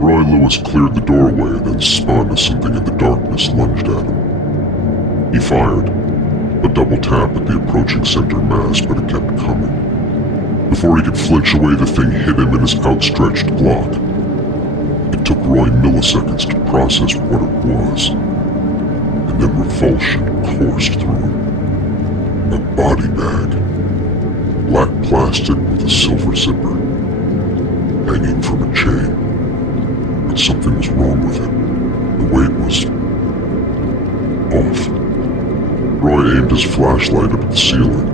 Roy Lewis cleared the doorway and then spun as something in the darkness lunged at him. He fired, a double tap at the approaching center mass, but it kept coming. Before he could flinch away, the thing hit him in his outstretched Glock. It took Roy milliseconds to process what it was, and then revulsion coursed through him. A body bag, black plastic with a silver zipper, hanging from a chain. But something was wrong with it. The weight was off. Roy aimed his flashlight up at the ceiling,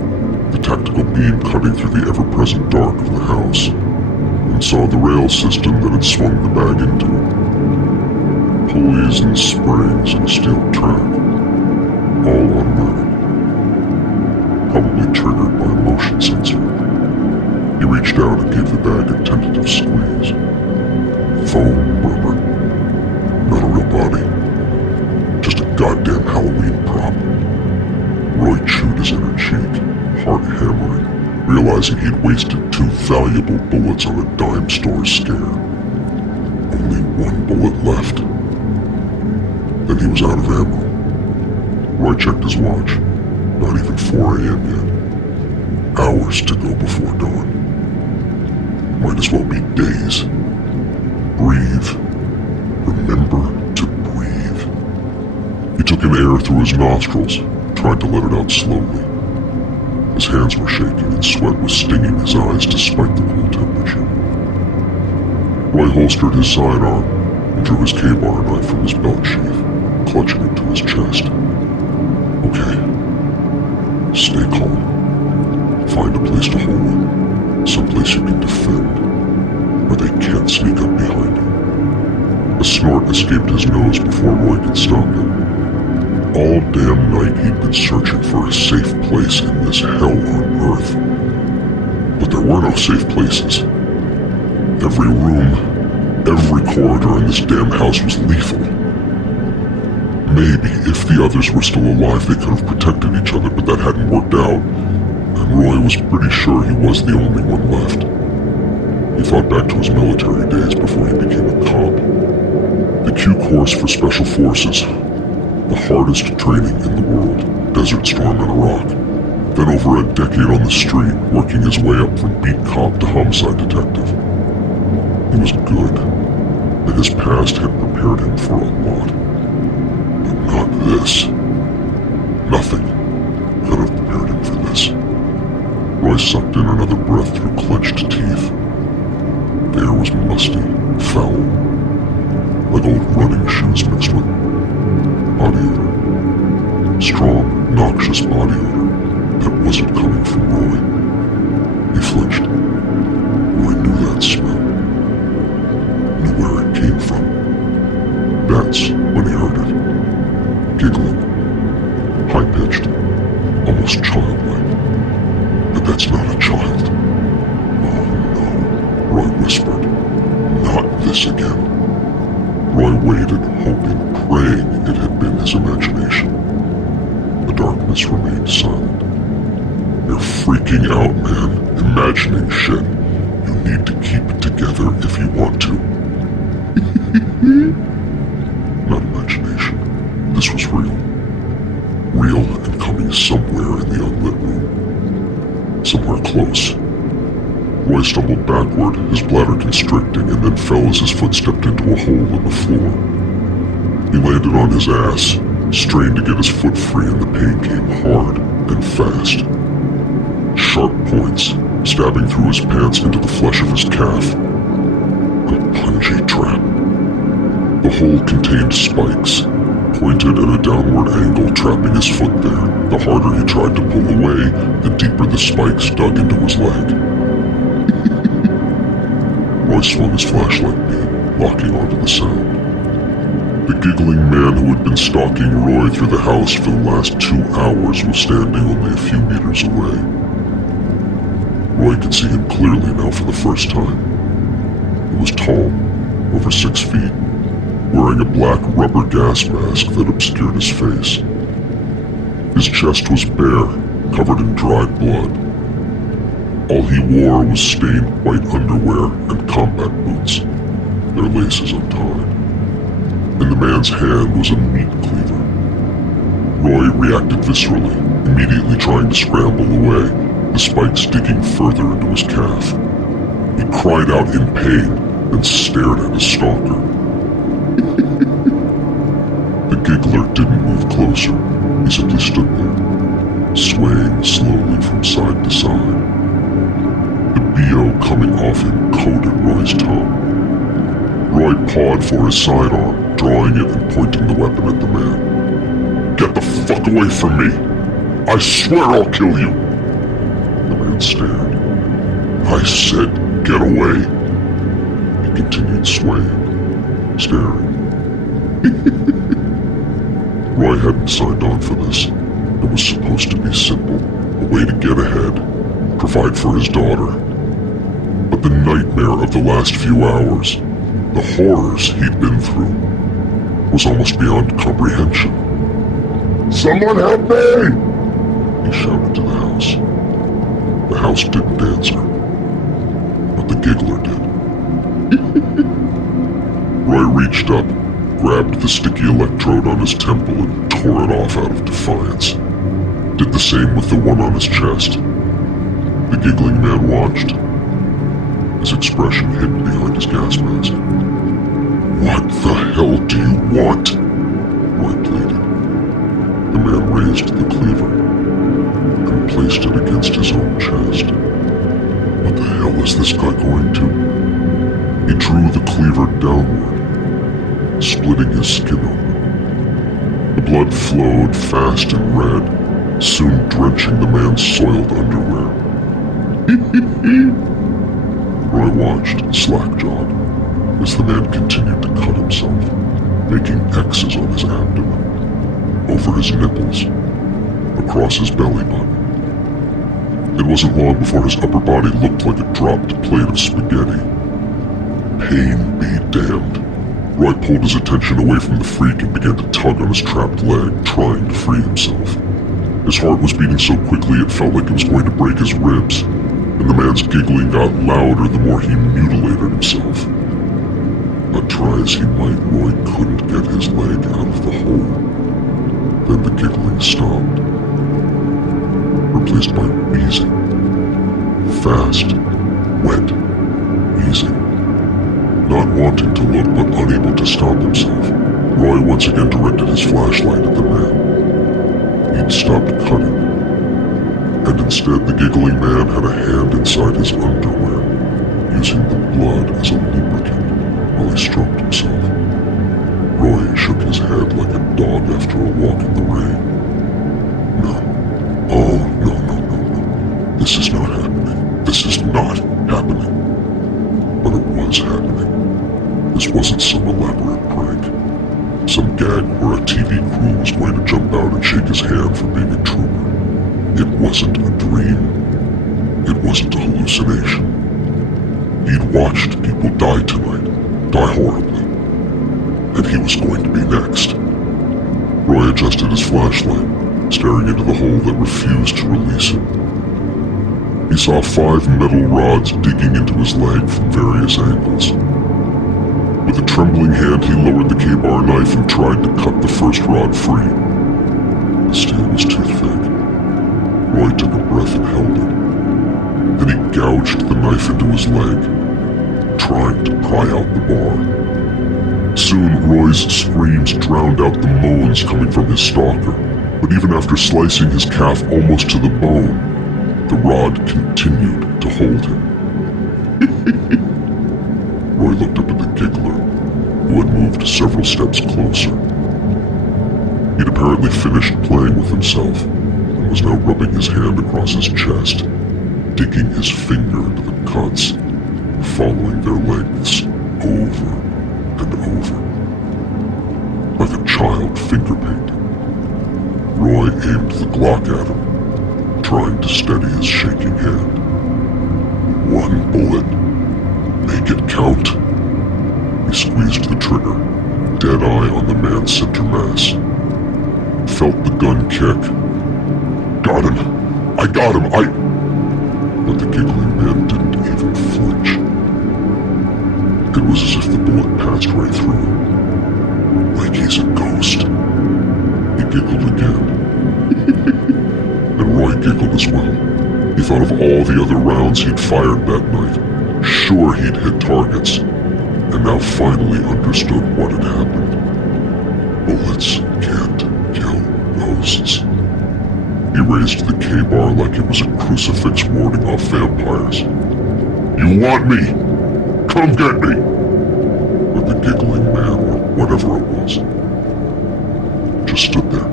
the tactical beam cutting through the ever-present dark of the house, and saw the rail system that had swung the bag into it. Pulleys and springs and a steel track, all automatic, probably triggered by a motion sensor. He reached out and gave the bag a tentative squeeze. Foam murmured. Not a real body. Just a goddamn Halloween prop. Roy chewed his inner cheek, heart hammering, realizing he'd wasted 2 valuable bullets on a dime store scare. Only 1 bullet left. Then he was out of ammo. Roy checked his watch. Not even 4 a.m. yet. Hours to go before dawn. Might as well be days. Breathe. Remember to breathe. He took in air through his nostrils, tried to let it out slowly. His hands were shaking and sweat was stinging his eyes despite the cool temperature. Roy holstered his sidearm and drew his K-bar knife from his belt sheath, clutching it to his chest. Okay. Stay calm. Find a place to hold. Someplace you can defend, where they can't sneak up behind you. A snort escaped his nose before Roy could stop it. All damn night he'd been searching for a safe place in this hell on Earth. But there were no safe places. Every room, every corridor in this damn house was lethal. Maybe if the others were still alive they could have protected each other, but that hadn't worked out, and Roy was pretty sure he was the only one left. He thought back to his military days before he became a cop. The Q course for Special Forces, the hardest training in the world, Desert Storm in Iraq. Then over a decade on the street, working his way up from beat cop to homicide detective. He was good, and his past had prepared him for a lot. But not this. Nothing could have prepared him for this. Roy sucked in another breath through clenched teeth. The air was musty, foul, like old running shoes mixed with body odor. Strong, noxious body odor that wasn't coming from Roy. He flinched. Roy knew that smell. Knew where it came from. That's when he heard it. Giggling. High-pitched. Almost childlike. But that's not a child. Oh no, Roy whispered. Not this again. Roy waited, hoping, praying it had been his imagination. The darkness remained silent. You're freaking out, man. Imagining shit. You need to keep it together if you want to. Not imagination. This was real. Real and coming somewhere in the unlit room. Somewhere close. Roy stumbled backward, his bladder constricting, and then fell as his foot stepped into a hole in the floor. He landed on his ass, strained to get his foot free, and the pain came hard and fast. Sharp points, stabbing through his pants into the flesh of his calf. A punji trap. The hole contained spikes, pointed at a downward angle, trapping his foot there. The harder he tried to pull away, the deeper the spikes dug into his leg. Roy swung his flashlight beam, locking onto the sound. The giggling man who had been stalking Roy through the house for the last 2 hours was standing only a few meters away. Roy could see him clearly now for the first time. He was tall, over 6 feet, wearing a black rubber gas mask that obscured his face. His chest was bare, covered in dried blood. All he wore was stained white underwear and combat boots. their laces untied. In the man's hand was a meat cleaver. Roy reacted viscerally, immediately trying to scramble away, the spikes digging further into his calf. He cried out in pain and stared at his stalker. The giggler didn't move closer. He simply stood there, swaying slowly from side to side. The BO coming off him coated Roy's tongue. Roy pawed for his sidearm, drawing it and pointing the weapon at the man. "Get the fuck away from me! I swear I'll kill you!" The man stared. "I said get away!" He continued swaying, staring. Roy hadn't signed on for this. It was supposed to be simple, a way to get ahead, provide for his daughter. But the nightmare of the last few hours, the horrors he'd been through, was almost beyond comprehension. "Someone help me!" he shouted to the house. The house didn't answer, but the giggler did. Roy reached up, grabbed the sticky electrode on his temple and tore it off out of defiance. Did the same with the one on his chest. The giggling man watched, his expression hidden behind his gas mask. "What the hell do you want?" Roy pleaded. The man raised the cleaver and placed it against his own chest. What the hell is this guy going to? He drew the cleaver downward, splitting his skin open. The blood flowed fast and red, soon drenching the man's soiled underwear. Roy watched, slack-jawed, as the man continued to cut himself, making X's on his abdomen, over his nipples, across his belly button. It wasn't long before his upper body looked like a dropped plate of spaghetti. Pain be damned. Roy pulled his attention away from the freak and began to tug on his trapped leg, trying to free himself. His heart was beating so quickly it felt like it was going to break his ribs, and the man's giggling got louder the more he mutilated himself. But try as he might, Roy couldn't get his leg out of the hole. Then the giggling stopped, replaced by wheezing. Fast, wet, wheezing. Not wanting to look but unable to stop himself, Roy once again directed his flashlight at the man. He'd stopped cutting, and instead the giggling man had a hand inside his underwear, using the blood as a lubricant while he stroked himself. Roy shook his head like a dog after a walk in the rain. No. Oh, no. This is not happening. This is not happening. But it was happening. This wasn't some elaborate prank, some gag where a TV crew was going to jump out and shake his hand for being a trooper. It wasn't a dream. It wasn't a hallucination. He'd watched people die tonight, die horribly, and he was going to be next. Roy adjusted his flashlight, staring into the hole that refused to release him. He saw 5 metal rods digging into his leg from various angles. With a trembling hand, he lowered the K-bar knife and tried to cut the first rod free. The steel was too thick. Roy took a breath and held it. Then he gouged the knife into his leg, trying to pry out the bar. Soon, Roy's screams drowned out the moans coming from his stalker, but even after slicing his calf almost to the bone, the rod continued to hold him. Roy looked up at the giggler, who had moved several steps closer. He'd apparently finished playing with himself, and was now rubbing his hand across his chest, digging his finger into the cuts, following their lengths over and over. Like a child finger painting. Roy aimed the Glock at him, trying to steady his shaking hand. 1 bullet. Make it count. He squeezed the trigger, dead eye on the man's center mass. Felt the gun kick. Got him. I got him. But the giggling man didn't even flinch. It was as if the bullet passed right through him. Like he's a ghost. He giggled again. And Roy giggled as well. He thought of all the other rounds he'd fired that night. Sure, he'd hit targets. And now finally understood what had happened. Bullets can't kill ghosts. He raised the K-bar like it was a crucifix warding off vampires. You want me? Come get me! But the giggling man, or whatever it was, just stood there,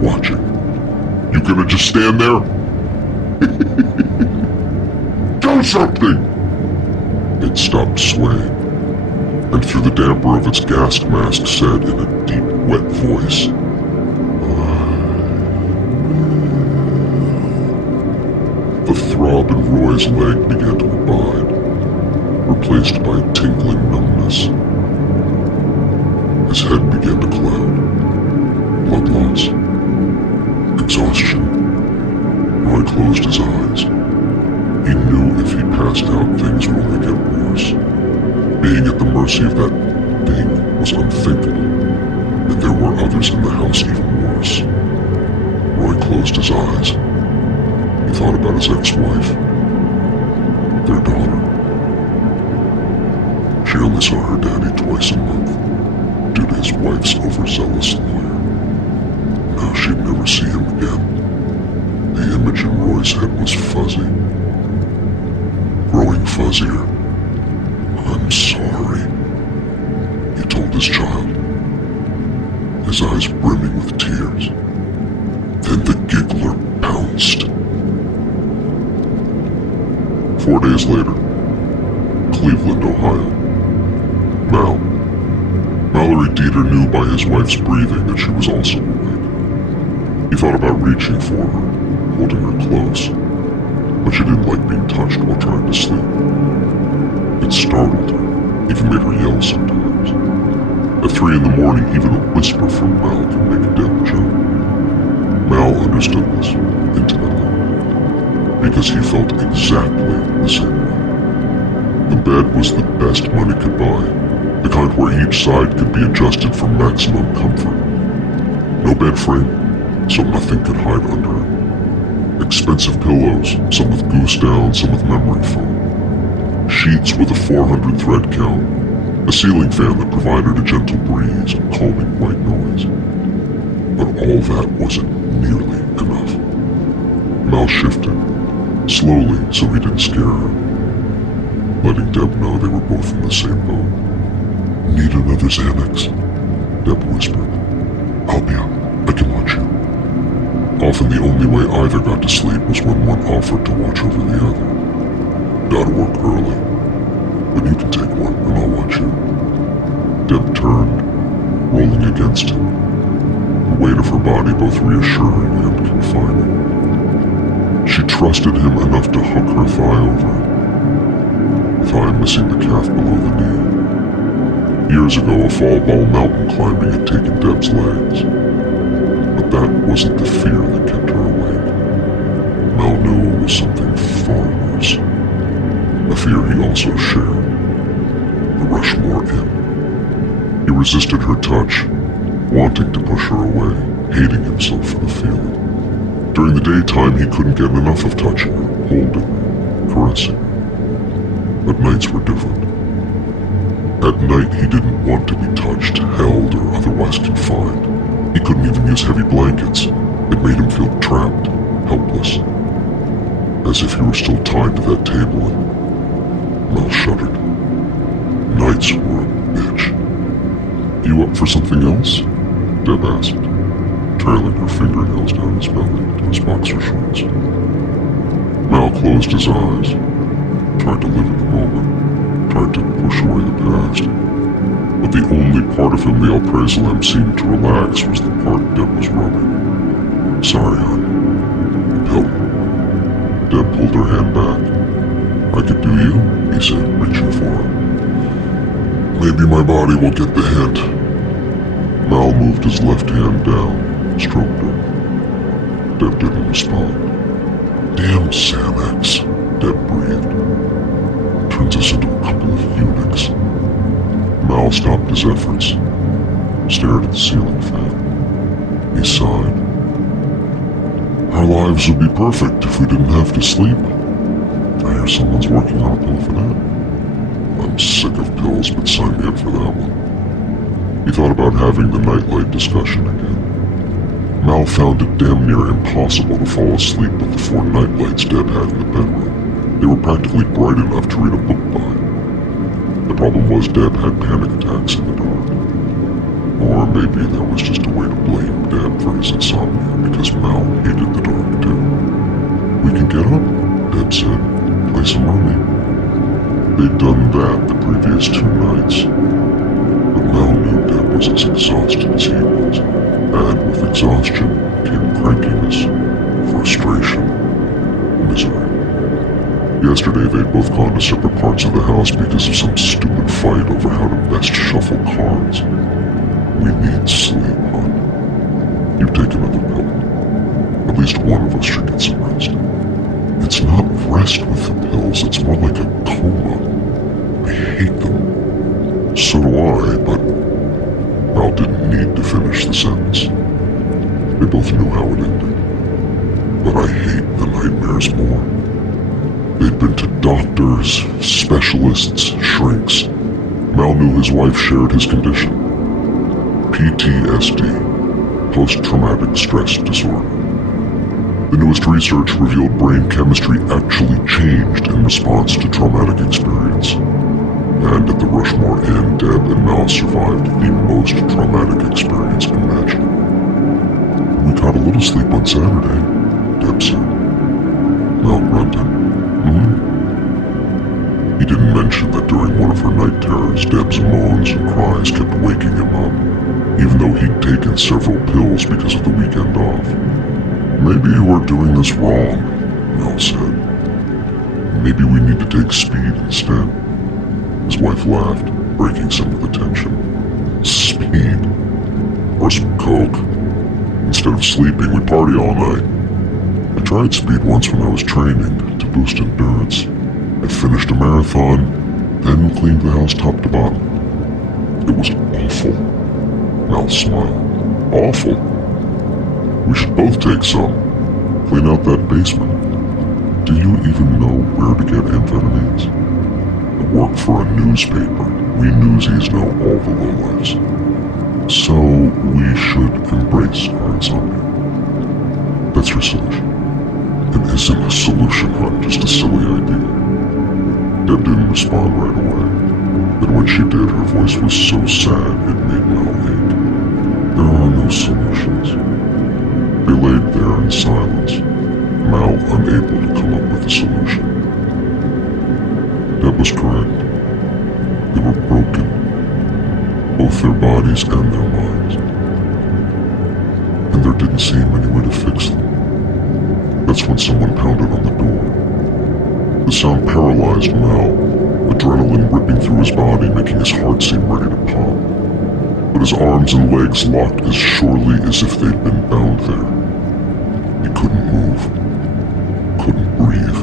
watching. You gonna just stand there? Do something! It stopped swaying, and through the damper of its gas mask said in a deep, wet voice, The throb in Roy's leg began to abide, replaced by a tingling numbness. His head began to cloud. Blood loss. Exhaustion. Roy closed his eyes. He knew if he passed out, things would only get worse. Being at the mercy of that thing was unthinkable, and there were others in the house even worse. Roy closed his eyes. He thought about his ex-wife, their daughter. She only saw her daddy twice a month, due to his wife's overzealous lawyer. Now she'd never see him again. The image in Roy's head was fuzzy. Growing fuzzier. I'm sorry, he told his child, his eyes brimming with tears. Then the giggler pounced. 4 days later, Cleveland, Ohio. Mallory Dieter knew by his wife's breathing that she was also awake. He thought about reaching for her, holding her close, but she didn't like being touched while trying to sleep. It startled her, even made her yell sometimes. At 3 in the morning, even a whisper from Mal could make a dead jump. Mal understood this, intimately, because he felt exactly the same way. The bed was the best money could buy, the kind where each side could be adjusted for maximum comfort. No bed frame, so nothing could hide under it. Expensive pillows, some with goose down, some with memory foam. Sheets with a 400 thread count, a ceiling fan that provided a gentle breeze and calming white noise. But all that wasn't nearly enough. Mal shifted, slowly so he didn't scare her, letting Deb know they were both in the same boat. Need another Xanax? Deb whispered. I'll be up. I can watch you. Often the only way either got to sleep was when one offered to watch over the other. Gotta work early, but you can take one and I'll watch you. Deb turned, rolling against him, the weight of her body both reassuring and confining. She trusted him enough to hook her thigh over it, thigh missing the calf below the knee. Years ago, a fall while mountain climbing had taken Deb's legs, but that wasn't the fear that kept her awake. Mal knew it was something far worse, a fear he also shared, the Rushmore Inn. He resisted her touch, wanting to push her away, hating himself for the feeling. During the daytime, he couldn't get enough of touching her, holding her, caressing her. But nights were different. At night, he didn't want to be touched, held, or otherwise confined. He couldn't even use heavy blankets. It made him feel trapped, helpless, as if he were still tied to that table, and Mal shuddered. Nights were a bitch. You up for something else? Deb asked, trailing her fingernails down his belly to his boxer shorts. Mal closed his eyes, tried to live in the moment, tried to push away the past. But the only part of him the appraisal M seemed to relax was the part Deb was rubbing. Sorry, hon. The pill. Deb pulled her hand back. I could do you, he said, reaching for her. Maybe my body will get the hint. Mal moved his left hand down, stroked her. Deb didn't respond. Damn Xanax, Deb breathed. turns us into a couple of eunuchs. Mal stopped his efforts, stared at the ceiling fan. He sighed. Our lives would be perfect if we didn't have to sleep. I hear someone's working on a pill for that. I'm sick of pills, but sign me up for that one. He thought about having the nightlight discussion again. Mal found it damn near impossible to fall asleep with the 4 nightlights Deb had in the bedroom. They were practically bright enough to read a book by. The problem was Deb had panic attacks in the dark. Or maybe there was just a way to blame Deb for his insomnia because Mal hated the dark too. We can get up, Deb said. Play some rummy. They'd done that the previous 2 nights. But Mal knew Deb was as exhausted as he was, and with exhaustion came crankiness, frustration, misery. Yesterday they'd both gone to separate parts of the house because of some stupid fight over how to best shuffle cards. We need sleep, hon. You take another pill. At least one of us should get some rest. It's not rest with the pills, it's more like a coma. I hate them. So do I, but Mal didn't need to finish the sentence. They both knew how it ended. But I hate the nightmares more. They'd been to doctors, specialists, shrinks. Mal knew his wife shared his condition. PTSD, post-traumatic stress disorder. The newest research revealed brain chemistry actually changed in response to traumatic experience. And at the Rushmore Inn, Deb and Mal survived the most traumatic experience imaginable. We got a little sleep on Saturday, Deb said. Mal grunted. He didn't mention that during one of her night terrors, Deb's moans and cries kept waking him up, even though he'd taken several pills because of the weekend off. Maybe you are doing this wrong, Mal said. Maybe we need to take speed instead. His wife laughed, breaking some of the tension. Speed? Or some coke? Instead of sleeping, we party all night. I tried speed once when I was training to boost endurance. I finished a marathon, then cleaned the house top to bottom. It was awful. Mal smiled. Awful? We should both take some. Clean out that basement. Do you even know where to get amphetamines? I work for a newspaper. We newsies know all the lowlifes. So we should embrace our insomnia. That's your solution. It isn't a solution, hon, just a silly idea. Deb didn't respond right away. Then when she did, her voice was so sad it made Mal ache. There are no solutions. They laid there in silence, Mal unable to come up with a solution. Deb was correct. They were broken, both their bodies and their minds. And there didn't seem any way to fix them. That's when someone pounded on the door. The sound paralyzed Mal, adrenaline ripping through his body, making his heart seem ready to pop. But his arms and legs locked as surely as if they'd been bound there. He couldn't move, couldn't breathe.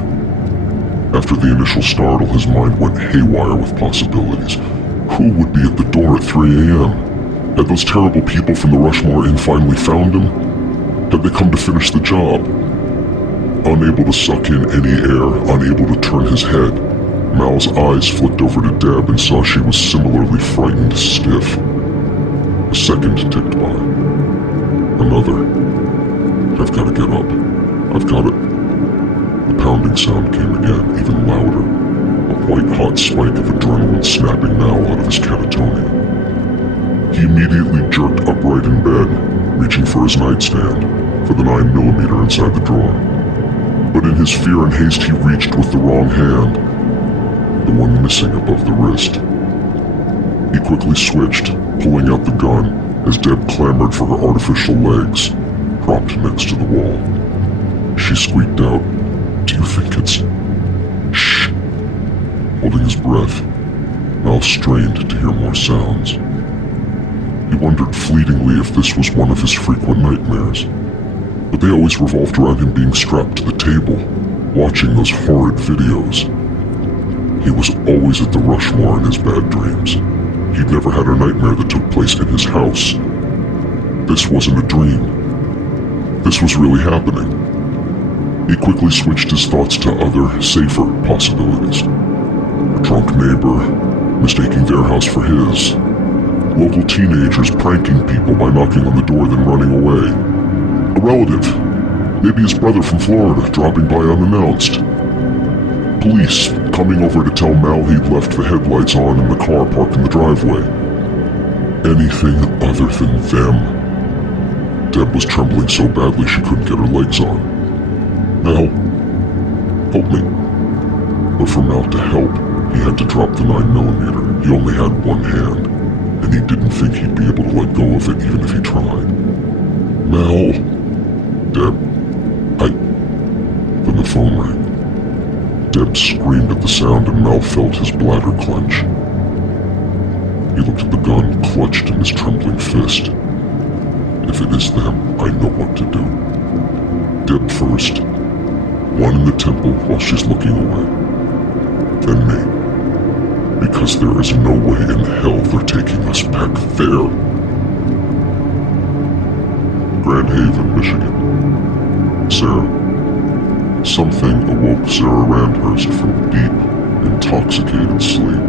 After the initial startle, his mind went haywire with possibilities. Who would be at the door at 3 a.m.? Had those terrible people from the Rushmore Inn finally found him? Had they come to finish the job? Unable to suck in any air, unable to turn his head, Mal's eyes flicked over to Deb and saw she was similarly frightened stiff. A second ticked by. Another. I've got to get up. I've got it. The pounding sound came again, even louder. A white-hot spike of adrenaline snapping Mal out of his catatonia. He immediately jerked upright in bed, reaching for his nightstand, for the 9mm inside the drawer. But in his fear and haste he reached with the wrong hand, the one missing above the wrist. He quickly switched, pulling out the gun as Deb clamored for her artificial legs, propped next to the wall. She squeaked out, "Do you think it's..." "Shh!" Holding his breath, Mal strained to hear more sounds. He wondered fleetingly if this was one of his frequent nightmares, but they always revolved around him being strapped to the table, watching those horrid videos. He was always at the Rushmore in his bad dreams. He'd never had a nightmare that took place in his house. This wasn't a dream. This was really happening. He quickly switched his thoughts to other, safer possibilities. A drunk neighbor, mistaking their house for his. Local teenagers pranking people by knocking on the door then running away. A relative, maybe his brother from Florida, dropping by unannounced. Police coming over to tell Mal he'd left the headlights on in the car parked in the driveway. Anything other than them. Deb was trembling so badly she couldn't get her legs on. Mal, help me. But for Mal to help, he had to drop the 9mm. He only had one hand, and he didn't think he'd be able to let go of it even if he tried. Mal. Deb. Then the phone rang. Deb screamed at the sound and Mal felt his bladder clench. He looked at the gun clutched in his trembling fist. If it is them, I know what to do. Deb first. One in the temple while she's looking away. Then me. Because there is no way in hell they're taking us back there. Grand Haven, Michigan. Sarah. Something awoke Sarah Randhurst from deep, intoxicated sleep.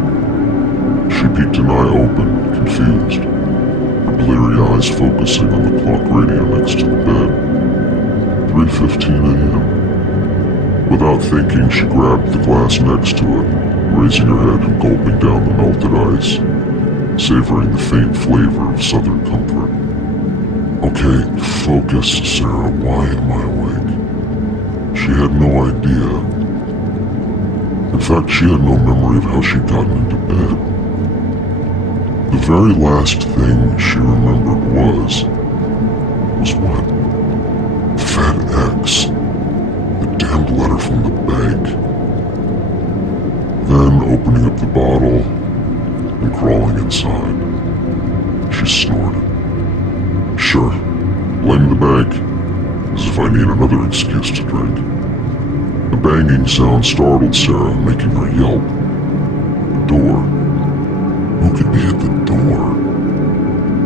She peeked an eye open, confused, her bleary eyes focusing on the clock radio next to the bed. 3:15 a.m. Without thinking, she grabbed the glass next to it, raising her head and gulping down the melted ice, savoring the faint flavor of southern comfort. Okay, focus, Sarah. Why am I awake? She had no idea. In fact, she had no memory of how she'd gotten into bed. The very last thing she remembered was what? FedEx. The damned letter from the bank. Then opening up the bottle and crawling inside. She snorted. Sure, blame the bank. As if I need another excuse to drink. The banging sound startled Sarah, making her yelp. The door. Who could be at the door?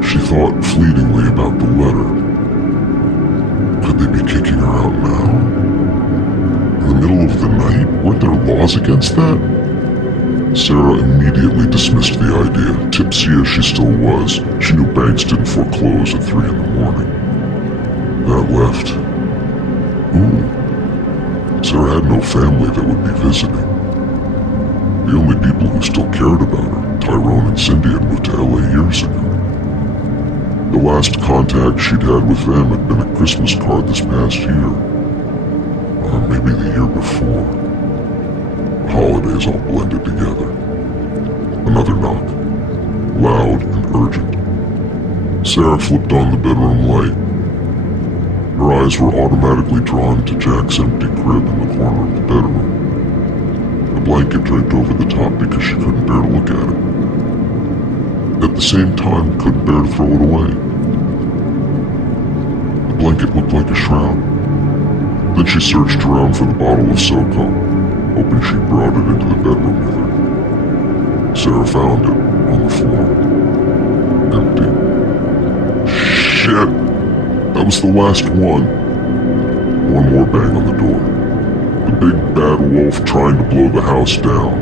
She thought fleetingly about the letter. Could they be kicking her out now? In the middle of the night? Weren't there laws against that? Sarah immediately dismissed the idea. Tipsy as she still was, she knew banks didn't foreclose at 3 in the morning. That left. Ooh. Sarah had no family that would be visiting. The only people who still cared about her, Tyrone and Cindy, had moved to LA years ago. The last contact she'd had with them had been a Christmas card this past year. Or maybe the year before. The holidays all blended together. Another knock. Loud and urgent. Sarah flipped on the bedroom light. Her eyes were automatically drawn to Jack's empty crib in the corner of the bedroom. The blanket draped over the top because she couldn't bear to look at it. At the same time, couldn't bear to throw it away. The blanket looked like a shroud. Then she searched around for the bottle of SoCo, hoping she brought it into the bedroom with her. Sarah found it on the floor. Empty. Shit! That was the last one. One more bang on the door. The big bad wolf trying to blow the house down.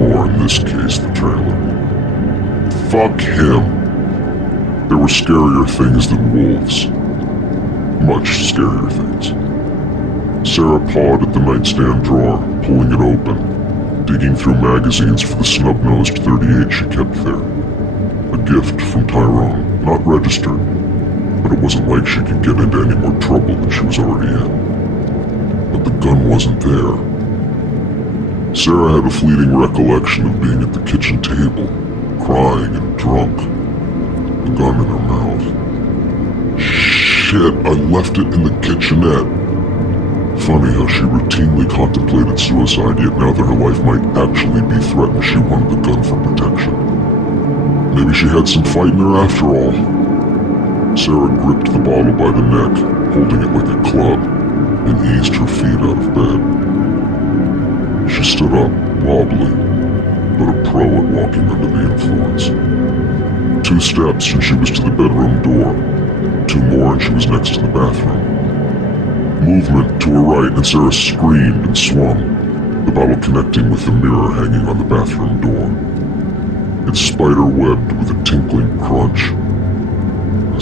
Or in this case, the trailer. Fuck him. There were scarier things than wolves. Much scarier things. Sarah pawed at the nightstand drawer, pulling it open, digging through magazines for the snub-nosed .38 she kept there. A gift from Tyrone, not registered. But it wasn't like she could get into any more trouble than she was already in. But the gun wasn't there. Sarah had a fleeting recollection of being at the kitchen table, crying and drunk, the gun in her mouth. Shit, I left it in the kitchenette. Funny how she routinely contemplated suicide, yet now that her life might actually be threatened, she wanted the gun for protection. Maybe she had some fight in her after all. Sarah gripped the bottle by the neck, holding it like a club, and eased her feet out of bed. She stood up, wobbly, but a pro at walking under the influence. 2 steps and she was to the bedroom door. 2 more and she was next to the bathroom. Movement to her right and Sarah screamed and swung, the bottle connecting with the mirror hanging on the bathroom door. It spider-webbed with a tinkling crunch.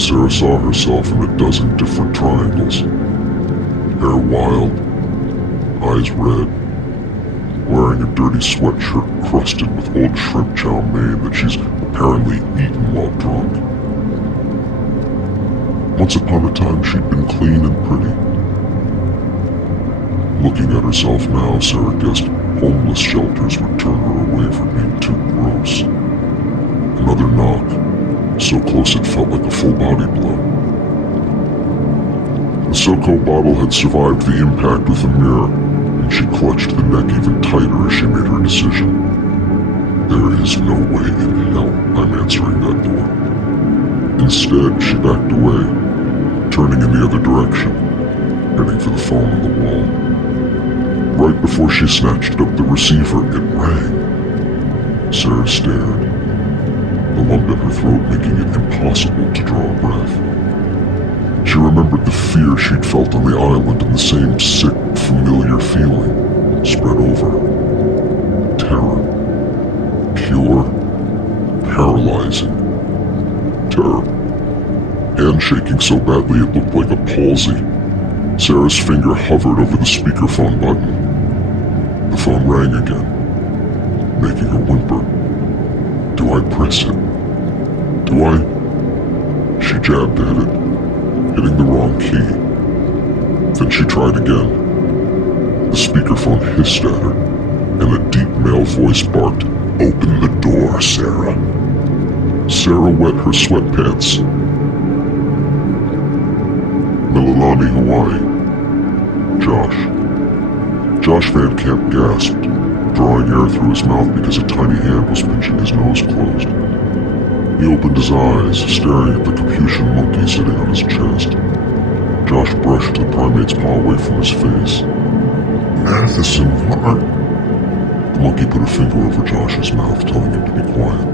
Sarah saw herself in a dozen different triangles. Hair wild, eyes red, wearing a dirty sweatshirt crusted with old shrimp chow mein that she's apparently eaten while drunk. Once upon a time she'd been clean and pretty. Looking at herself now, Sarah guessed homeless shelters would turn her away for being too gross. Another knock, so close it felt like a full body blow. The SoCo bottle had survived the impact with the mirror, and she clutched the neck even tighter as she made her decision. There is no way in hell I'm answering that door. Instead, she backed away, turning in the other direction, heading for the phone on the wall. Right before she snatched up the receiver, it rang. Sarah stared, the lump in her throat making it impossible to draw a breath. She remembered the fear she'd felt on the island and the same sick, familiar feeling spread over her. Terror. Pure, paralyzing terror. Hand shaking so badly it looked like a palsy. Sarah's finger hovered over the speakerphone button. The phone rang again, making her whimper. Do I press it? Do I? She jabbed at it, hitting the wrong key. Then she tried again. The speakerphone hissed at her, and a deep male voice barked, "Open the door, Sarah." Sarah wet her sweatpants. Mililani, Hawaii. Josh Van Camp gasped, drawing air through his mouth because a tiny hand was pinching his nose closed. He opened his eyes, staring at the Capuchin monkey sitting on his chest. Josh brushed the primate's paw away from his face. Matheson, what are... The monkey put a finger over Josh's mouth, telling him to be quiet.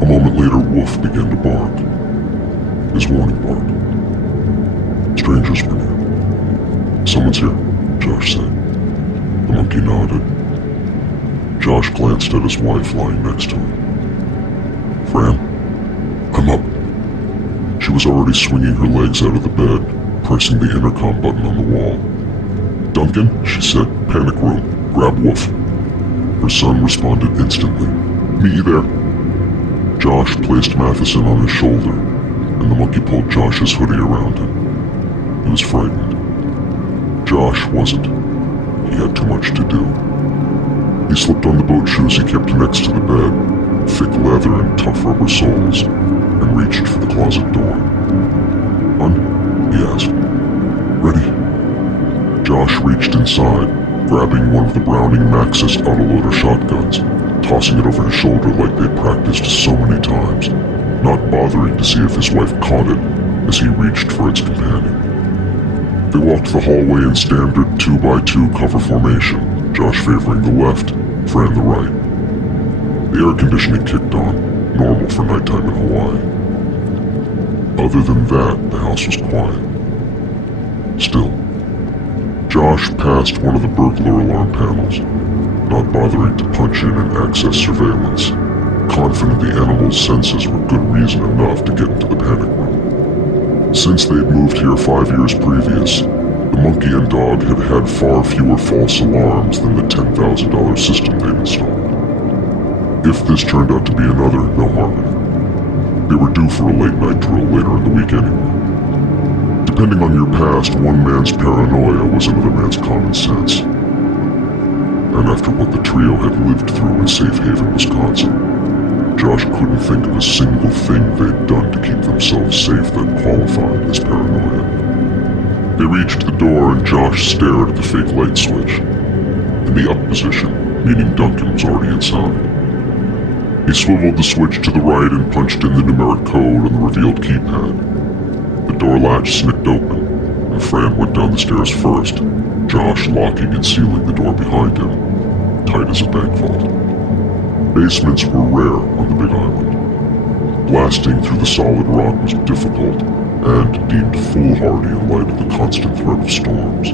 A moment later, Wolf began to bark. His warning bark. Strangers were near. Someone's here, Josh said. The monkey nodded. Josh glanced at his wife lying next to him. Fran, I'm up. She was already swinging her legs out of the bed, pressing the intercom button on the wall. Duncan, she said, panic room, grab Wolf. Her son responded instantly. Meet you there. Josh placed Matheson on his shoulder, and the monkey pulled Josh's hoodie around him. He was frightened. Josh wasn't. He had too much to do. He slipped on the boat shoes he kept next to the bed, thick leather and tough rubber soles, and reached for the closet door. On? He asked. Ready? Josh reached inside, grabbing one of the Browning Maxus autoloader shotguns, tossing it over his shoulder like they'd practiced so many times, not bothering to see if his wife caught it as he reached for its companion. They walked the hallway in standard 2x2 cover formation, Josh favoring the left, Fran the right. The air conditioning kicked on, normal for nighttime in Hawaii. Other than that, the house was quiet. Still, Josh passed one of the burglar alarm panels, not bothering to punch in and access surveillance, confident the animal's senses were good reason enough to get into the panic room. Since they'd moved here 5 years previous, the monkey and dog had had far fewer false alarms than the $10,000 system they'd installed. If this turned out to be another, no harm in it. They were due for a late-night drill later in the week anyway. Depending on your past, one man's paranoia was another man's common sense. And after what the trio had lived through in Safe Haven, Wisconsin, Josh couldn't think of a single thing they'd done to keep themselves safe that qualified as paranoia. They reached the door and Josh stared at the fake light switch. In the up position, meaning Duncan was already inside. He swiveled the switch to the right and punched in the numeric code on the revealed keypad. The door latch snicked open, and Fran went down the stairs first, Josh locking and sealing the door behind him. tight as a bank vault. Basements were rare on the Big Island. Blasting through the solid rock was difficult and deemed foolhardy in light of the constant threat of storms.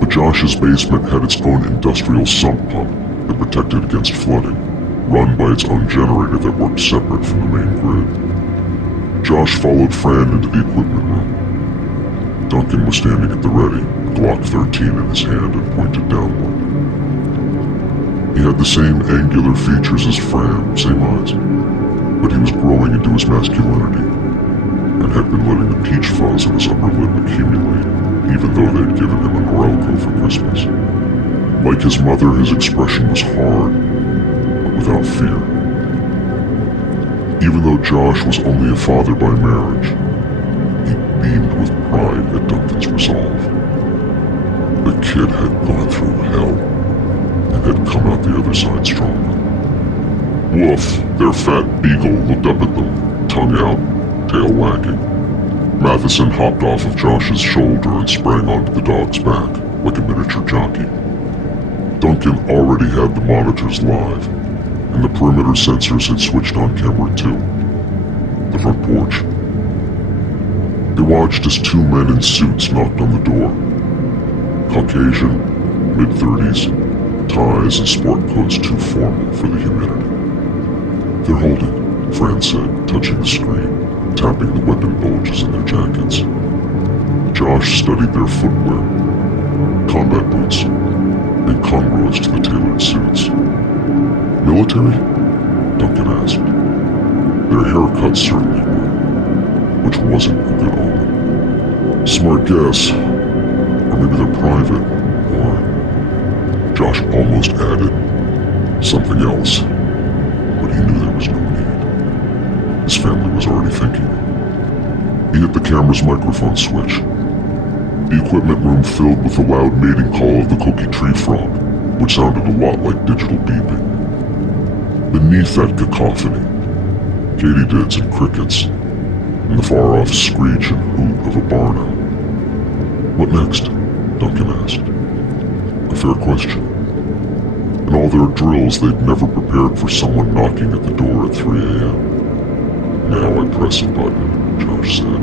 But Josh's basement had its own industrial sump pump that protected against flooding, run by its own generator that worked separate from the main grid. Josh followed Fran into the equipment room. Duncan was standing at the ready, a Glock 13 in his hand and pointed downward. He had the same angular features as Fran, same eyes, but he was growing into his masculinity, and had been letting the peach fuzz on his upper lip accumulate, even though they'd given him a Norelco for Christmas. Like his mother, his expression was hard, but without fear. Even though Josh was only a father by marriage, he beamed with pride at Duncan's resolve. The kid had gone through hell, and had come out the other side stronger. Woof, their fat beagle looked up at them, tongue out, tail wagging. Matheson hopped off of Josh's shoulder and sprang onto the dog's back, like a miniature jockey. Duncan already had the monitors live, and the perimeter sensors had switched on camera too. The front porch. They watched as two men in suits knocked on the door. Caucasian, mid-30s, ties and sport coats too formal for the humidity. "They're holding," Fran said, touching the screen, tapping the weapon bulges in their jackets. Josh studied their footwear, combat boots, incongruous to the tailored suits. "Military?" Duncan asked. Their haircuts certainly were, which wasn't a good omen. "Smart guess. Or maybe they're private, or..." Josh almost added something else, but he knew there was no need. His family was already thinking. He hit the camera's microphone switch. The equipment room filled with the loud mating call of the cookie tree frog, which sounded a lot like digital beeping. Beneath that cacophony, katydids and crickets, and the far-off screech and hoot of a barn owl. "What next?" Duncan asked. A fair question. In all their drills, they'd never prepared for someone knocking at the door at 3 a.m. "Now I press a button," Josh said.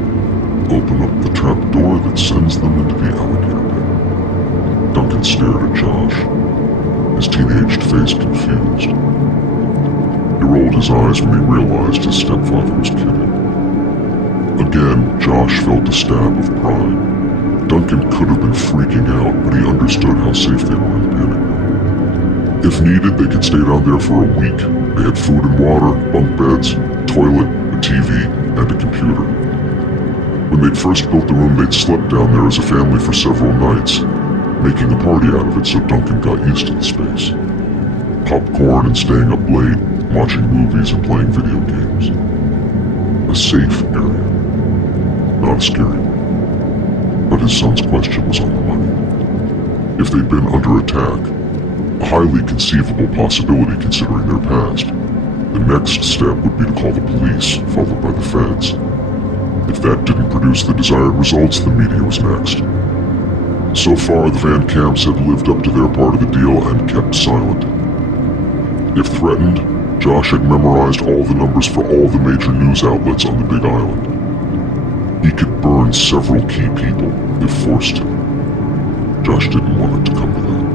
"Open up the trap door that sends them into the alligator pit." Duncan stared at Josh, his teenaged face confused. He rolled his eyes when he realized his stepfather was kidding. Again, Josh felt a stab of pride. Duncan could have been freaking out, but he understood how safe they were in the panic room. If needed, they could stay down there for a week. They had food and water, bunk beds, toilet, a TV, and a computer. When they'd first built the room, they'd slept down there as a family for several nights, making a party out of it so Duncan got used to the space. Popcorn and staying up late, watching movies and playing video games. A safe area. Not a scary one. But his son's question was on the money. If they'd been under attack, a highly conceivable possibility considering their past, the next step would be to call the police, followed by the feds. If that didn't produce the desired results, the media was next. So far, the Van Camps had lived up to their part of the deal and kept silent. If threatened, Josh had memorized all the numbers for all the major news outlets on the Big Island. He could burn several key people if forced to. Josh didn't want it to come to that.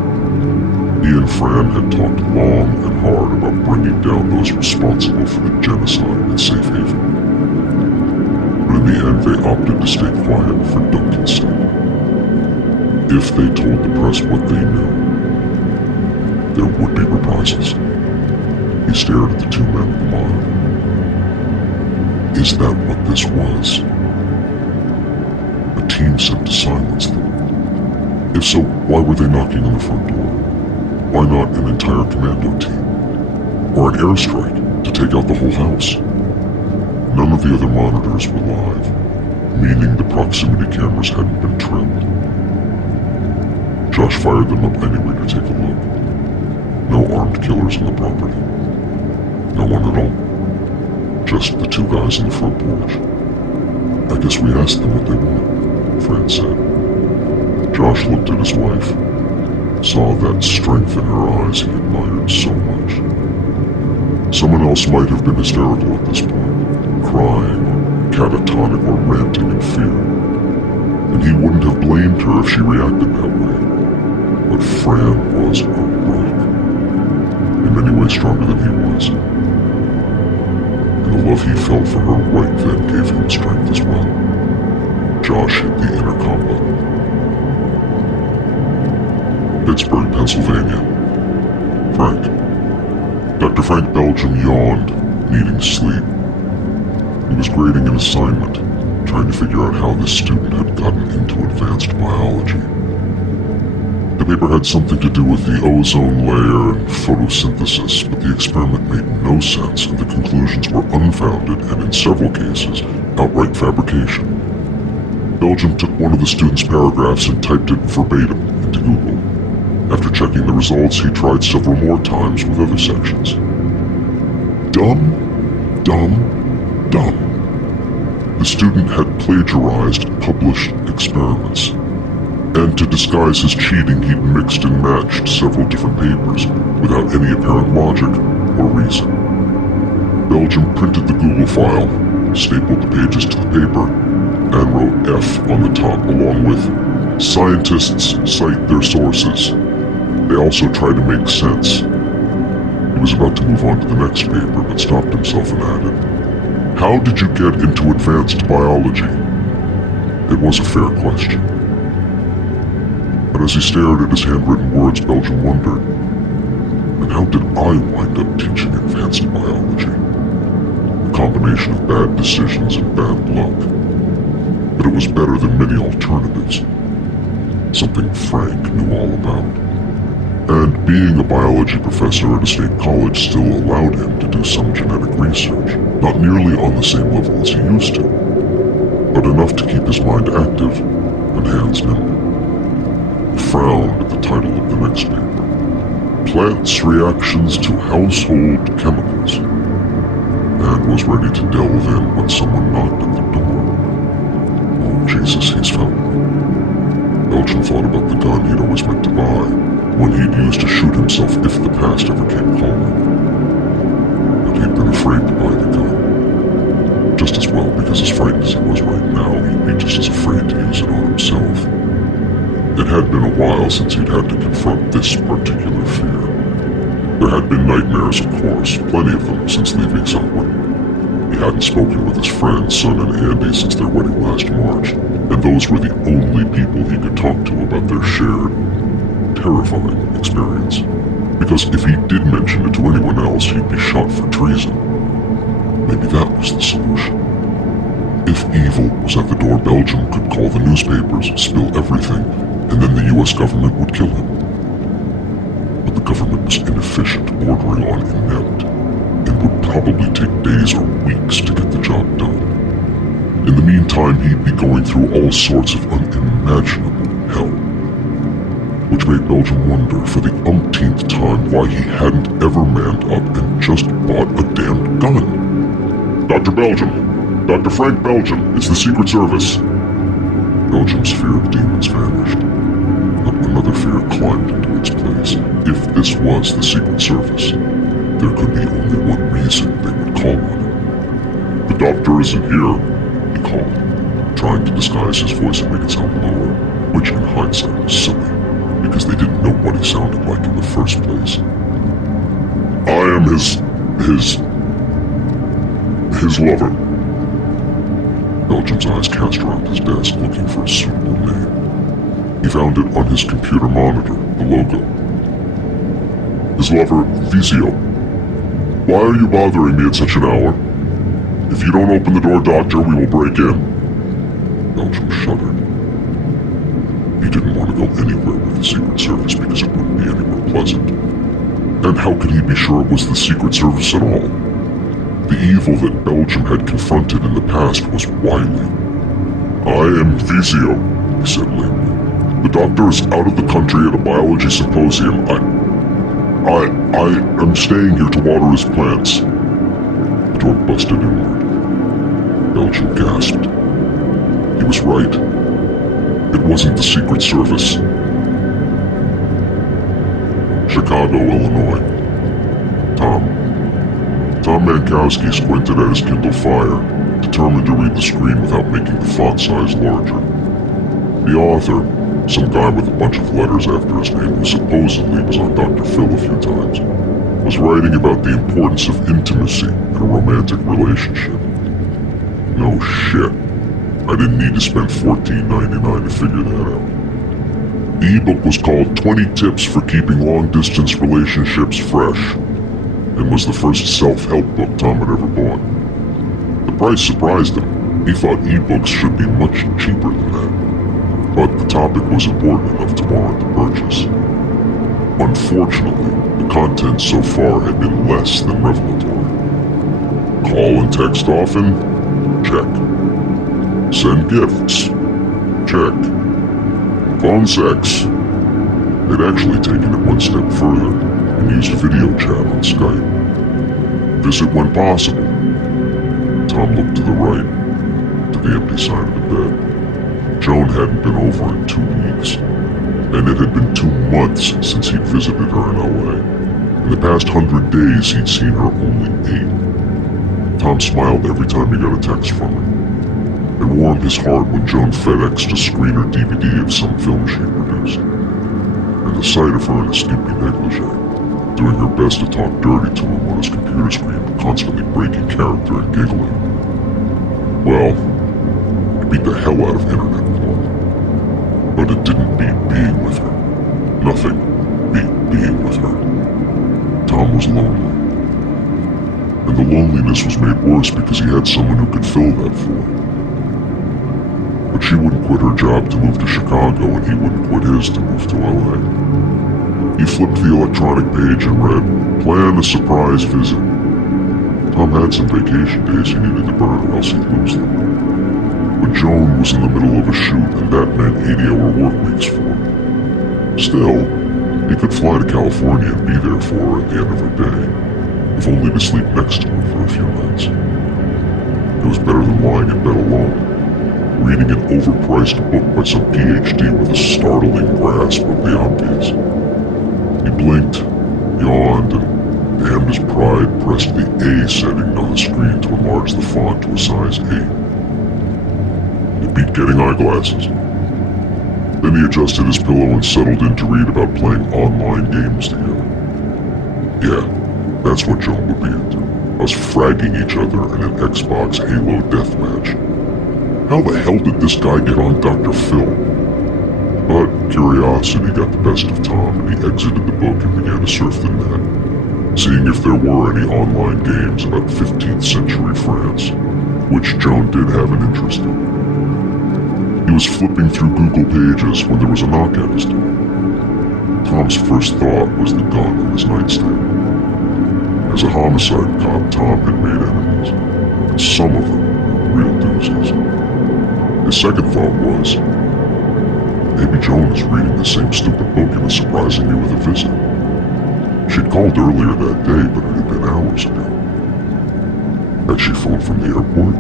He and Fran had talked long and hard about bringing down those responsible for the genocide at Safe Haven. But in the end, they opted to stay quiet for Duncan's sake. If they told the press what they knew, there would be reprisals. He stared at the two men in the mine. Is that what this was? A team sent to silence them? If so, why were they knocking on the front door? Why not an entire commando team? Or an airstrike to take out the whole house? None of the other monitors were live, meaning the proximity cameras hadn't been trimmed. Josh fired them up anyway to take a look. No armed killers on the property. No one at all. Just the two guys on the front porch. "I guess we asked them what they want," Fran said. Josh looked at his wife. saw that strength in her eyes he admired so much. Someone else might have been hysterical at this point, crying or catatonic or ranting in fear, and he wouldn't have blamed her if she reacted that way. But Fran was a rock, in many ways stronger than he was, and the love he felt for her right then gave him strength as well. Josh hit the intercom button. Pittsburgh, Pennsylvania. Frank. Dr. Frank Belgium yawned, needing sleep. He was grading an assignment, trying to figure out how this student had gotten into advanced biology. The paper had something to do with the ozone layer and photosynthesis, but the experiment made no sense and the conclusions were unfounded and in several cases, outright fabrication. Belgium took one of the student's paragraphs and typed it verbatim into Google. After checking the results, he tried several more times with other sections. Dumb, dumb, dumb. The student had plagiarized published experiments. And to disguise his cheating, he'd mixed and matched several different papers without any apparent logic or reason. Belgium printed the Google file, stapled the pages to the paper, and wrote F on the top along with, "Scientists cite their sources. They also try to make sense." He was about to move on to the next paper, but stopped himself and added, "How did you get into advanced biology?" It was a fair question. But as he stared at his handwritten words, Belgium wondered, and how did I wind up teaching advanced biology? A combination of bad decisions and bad luck. But it was better than many alternatives. Something Frank knew all about. And being a biology professor at a state college still allowed him to do some genetic research, not nearly on the same level as he used to, but enough to keep his mind active and hands nimble. He frowned at the title of the next paper, Plants' Reactions to Household Chemicals, and was ready to delve in when someone knocked at the door. Oh, Jesus, he's found me. Belgium thought about the gun he'd always meant to buy, one he'd use to shoot himself if the past ever came calling. But he'd been afraid to buy the gun. Just as well, because as frightened as he was right now, he'd be just as afraid to use it on himself. It had been a while since he'd had to confront this particular fear. There had been nightmares, of course, plenty of them since leaving Subway. He hadn't spoken with his friends, Son and Andy, since their wedding last March, and those were the only people he could talk to about their shared, terrifying experience. Because if he did mention it to anyone else, he'd be shot for treason. Maybe that was the solution. If evil was at the door, Belgium could call the newspapers, spill everything, and then the US government would kill him. But the government was inefficient, bordering on inept, and would probably take days or weeks to get the job done. In the meantime, he'd be going through all sorts of unimaginable hell. Which made Belgium wonder for the umpteenth time why he hadn't ever manned up and just bought a damn gun. Dr. Belgium! Dr. Frank Belgium, it's the Secret Service. Belgium's fear of demons vanished, but another fear climbed into its place. If this was the Secret Service, there could be only one reason they would call on him. "The doctor isn't here," he called, trying to disguise his voice and make it sound lower, which in hindsight was silly, because they didn't know what he sounded like in the first place. "I am his lover." Belgium's eyes cast around his desk, looking for a suitable name. He found it on his computer monitor, the logo. "His lover, Vizio. Why are you bothering me at such an hour? If you don't open the door, Doctor, we will break in." Belgium shuddered. He didn't want to go anywhere with the Secret Service because it wouldn't be anywhere pleasant. And how could he be sure it was the Secret Service at all? The evil that Belgium had confronted in the past was wily. "I am Vizio," he said lamely. "The doctor is out of the country at a biology symposium. I am staying here to water his plants." The door busted inward. Belgium gasped. He was right. It wasn't the Secret Service. Chicago, Illinois. Tom. Tom Mankowski squinted at his Kindle Fire, determined to read the screen without making the font size larger. The author, some guy with a bunch of letters after his name who supposedly was on Dr. Phil a few times, was writing about the importance of intimacy in a romantic relationship. No shit. I didn't need to spend $14.99 to figure that out. The ebook was called 20 Tips for Keeping Long-Distance Relationships Fresh, and was the first self-help book Tom had ever bought. The price surprised him. He thought ebooks should be much cheaper than that, but the topic was important enough to warrant the purchase. Unfortunately, the content so far had been less than revelatory. Call and text often? Check. Send gifts? Check. Phone sex? They'd actually taken it one step further and used video chat on Skype. Visit when possible. Tom looked to the right, to the empty side of the bed. Joan hadn't been over in 2 weeks, and it had been 2 months since he'd visited her in LA. In the past 100 days, he'd seen her only 8. Tom smiled every time he got a text from her. It warmed his heart when Joan FedExed a screener DVD of some film she produced. And the sight of her in a skimpy negligee, doing her best to talk dirty to him on his computer screen, constantly breaking character and giggling. Well, it beat the hell out of internet porn. But it didn't beat being with her. Nothing beat being with her. Tom was lonely. And the loneliness was made worse because he had someone who could fill that void. But she wouldn't quit her job to move to Chicago, and he wouldn't quit his to move to LA. He flipped the electronic page and read, "Plan a surprise visit." Tom had some vacation days he needed to burn or else he'd lose them. But Joan was in the middle of a shoot, and that meant 80-hour work weeks for him. Still, he could fly to California and be there for her at the end of her day, if only to sleep next to her for a few nights. It was better than lying in bed alone, reading an overpriced book by some PhD with a startling grasp of the ambience. He blinked, yawned, and damned his pride pressed the A setting on the screen to enlarge the font to a size 8. It beat getting eyeglasses. Then he adjusted his pillow and settled in to read about playing online games together. Yeah, that's what Joan would be into. Us fragging each other in an Xbox Halo deathmatch. How the hell did this guy get on Dr. Phil? But curiosity got the best of Tom, and he exited the book and began to surf the net, seeing if there were any online games about 15th century France, which Joan did have an interest in. He was flipping through Google pages when there was a knock at his door. Tom's first thought was the gun on his nightstand. As a homicide cop, Tom had made enemies, and some of them were real doozies. His second thought was, maybe Joan is reading the same stupid book and is surprising me with a visit. She'd called earlier that day, but it had been hours ago. Had she phoned from the airport?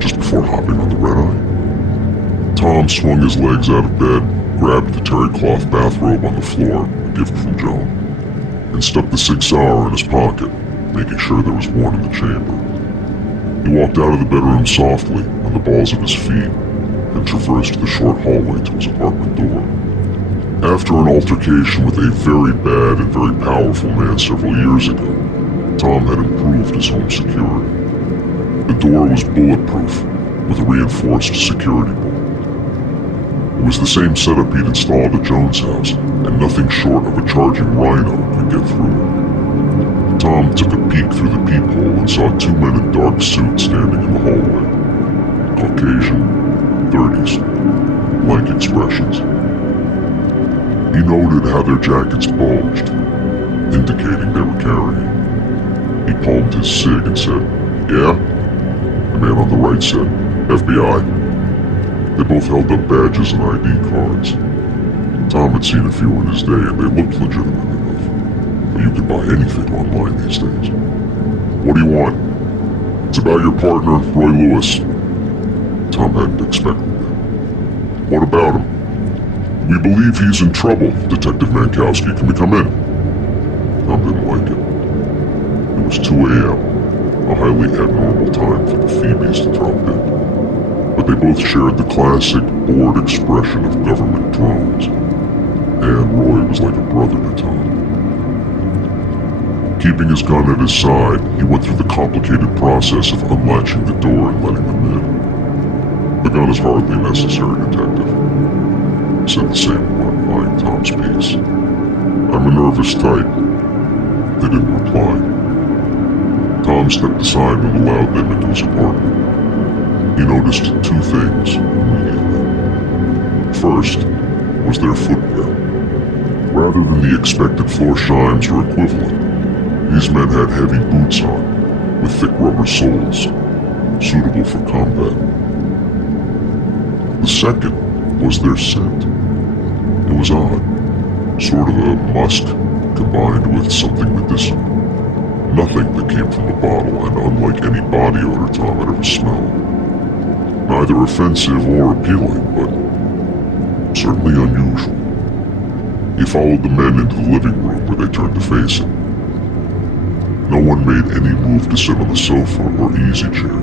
Just before hopping on the red-eye? Tom swung his legs out of bed, grabbed the terry cloth bathrobe on the floor, a gift from Joan, and stuck the Sig Sauer in his pocket, making sure there was one in the chamber. He walked out of the bedroom softly, on the balls of his feet, and traversed the short hallway to his apartment door. After an altercation with a very bad and very powerful man several years ago, Tom had improved his home security. The door was bulletproof, with a reinforced security bolt. It was the same setup he'd installed at Joan's house, and nothing short of a charging rhino could get through it. Tom took a peek through the peephole and saw 2 men in dark suits standing in the hallway. Caucasian, 30s, blank expressions. He noted how their jackets bulged, indicating they were carrying. He palmed his cig and said, "Yeah?" The man on the right said, "FBI." They both held up badges and ID cards. Tom had seen a few in his day, and they looked legitimate enough. But you could buy anything online these days. "What do you want?" "It's about your partner, Roy Lewis." Tom hadn't expected that. "What about him?" "We believe he's in trouble, Detective Mankowski. Can we come in?" Tom didn't like it. It was 2 a.m., a highly abnormal time for the Phoebes to drop in. But they both shared the classic, bored expression of government drones, and Roy was like a brother to Tom. Keeping his gun at his side, he went through the complicated process of unlatching the door and letting them in. "The gun is hardly necessary, Detective," said the same one, eyeing Tom's piece. "I'm a nervous type." They didn't reply. Tom stepped aside and allowed them into his apartment. He noticed 2 things immediately. First was their footwear. Rather than the expected floor shimes or equivalent, these men had heavy boots on, with thick rubber soles, suitable for combat. The second was their scent. It was odd, sort of a musk combined with something medicinal. Nothing that came from the bottle, and unlike any body odor Tom had ever smelled. Neither offensive or appealing, but certainly unusual. He followed the men into the living room where they turned to face him. No one made any move to sit on the sofa or easy chair,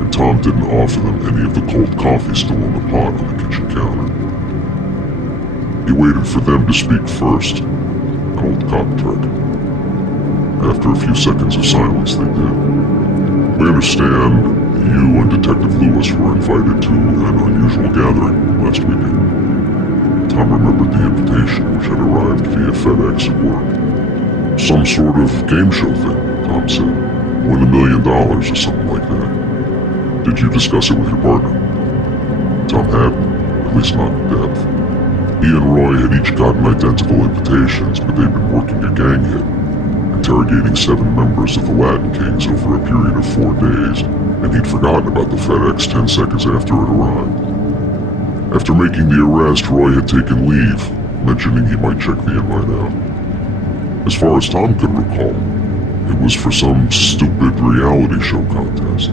and Tom didn't offer them any of the cold coffee still in the pot on the kitchen counter. He waited for them to speak first, an old cop trick. After a few seconds of silence, they did. "We understand you and Detective Lewis were invited to an unusual gathering last weekend." Tom remembered the invitation, which had arrived via FedEx at work. "Some sort of game show thing," Tom said. "Win $1 million or something like that. Did you discuss it with your partner?" Tom hadn't, at least not in depth. He and Roy had each gotten identical invitations, but they'd been working a gang hit, interrogating 7 members of the Latin Kings over a period of 4 days, and he'd forgotten about the FedEx 10 seconds after it arrived. After making the arrest, Roy had taken leave, mentioning he might check the invite out. As far as Tom could recall, it was for some stupid reality show contest.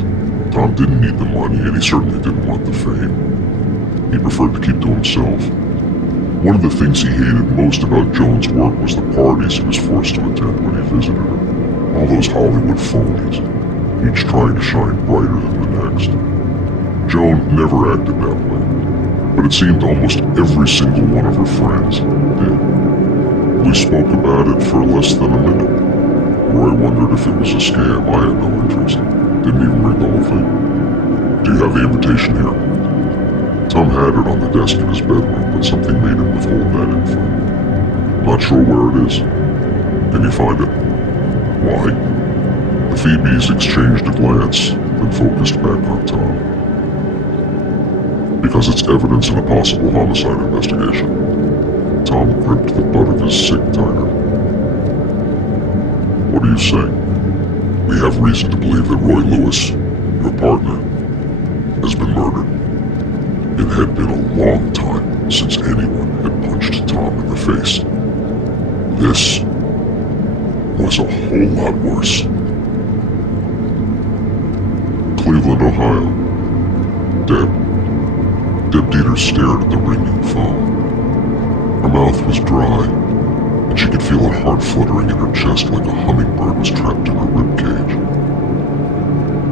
Tom didn't need the money, and he certainly didn't want the fame. He preferred to keep to himself. One of the things he hated most about Joan's work was the parties he was forced to attend when he visited her. All those Hollywood phonies, each trying to shine brighter than the next. Joan never acted that way, but it seemed almost every single one of her friends did. We spoke about it for less than a minute. Roy wondered if it was a scam. I had no interest. Didn't even read the whole thing. "Do you have the invitation here?" Tom had it on the desk in his bedroom, but something made him withhold that info. "Not sure where it is. Can you find it?" "Why?" The Phoebes exchanged a glance, then focused back on Tom. "Because it's evidence in a possible homicide investigation." Tom gripped the butt of his cig tighter. "What are you saying?" "We have reason to believe that Roy Lewis, your partner, has been murdered." It had been a long time since anyone had punched Tom in the face. This was a whole lot worse. Cleveland, Ohio. Deb. Deb Dieter stared at the ringing phone. Her mouth was dry, and she could feel a heart fluttering in her chest like a hummingbird was trapped in her ribcage.